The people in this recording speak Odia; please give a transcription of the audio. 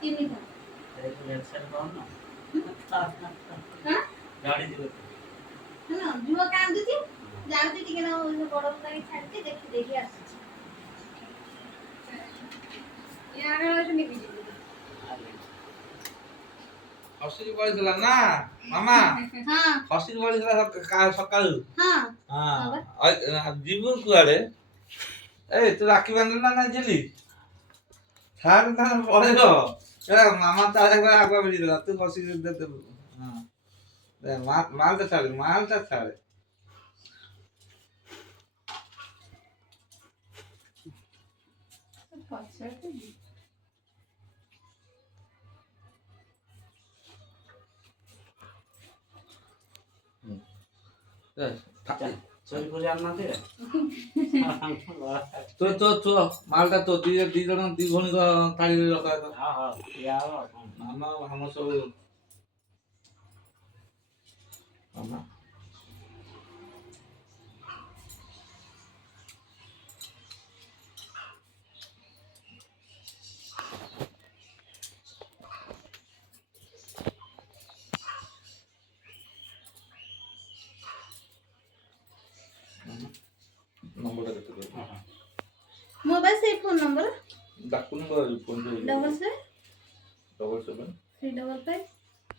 ତିନି ଥର। ହେଲା ଝୁଅ କାନ୍ଦୁଛି ଯାଉଛି ଟିକେ ନା ବଡ ଗାଈ ଛାଡିଛି ଦେଖି ଦେଖି ଆସୁଛି। ହସିକି ପଳେଇଥିଲା ନା ମାମା ହସିକି ପଳେଇଥିଲା ସକାଳୁ। ଯିବୁ କୁଆଡେ? ଏଇ ତୁ ରାକ୍ଷୀ ବାନ୍ଧିଲୁ ନା ନାଇଁ ଝିଲି? ଛାଡ ନା ପଳେଇବ ମାମା ତା ଆଗୁଆ ଭିଡ଼ିଦେଲା ତୁ ବସିକି ଦେବୁ। ମାଲଟା ଛାଡେ ମାଲଟା ଛାଡେ। ତୋ ମାଲଟା ତୋ ଦି ଜଣ ଦି ଭଉଣୀଙ୍କ ଥାଳିରେ ରଖା। ମାମା ଆମ ସବୁ ମାମା ନମ୍ବରଟା କେତେ ଦେବ? ମୋବାଇଲ ସେଇ ଫୋନ ନମ୍ବର ଡାକୁନି ଫୋନ ଡବଲ 7 ଡବଲ 7 355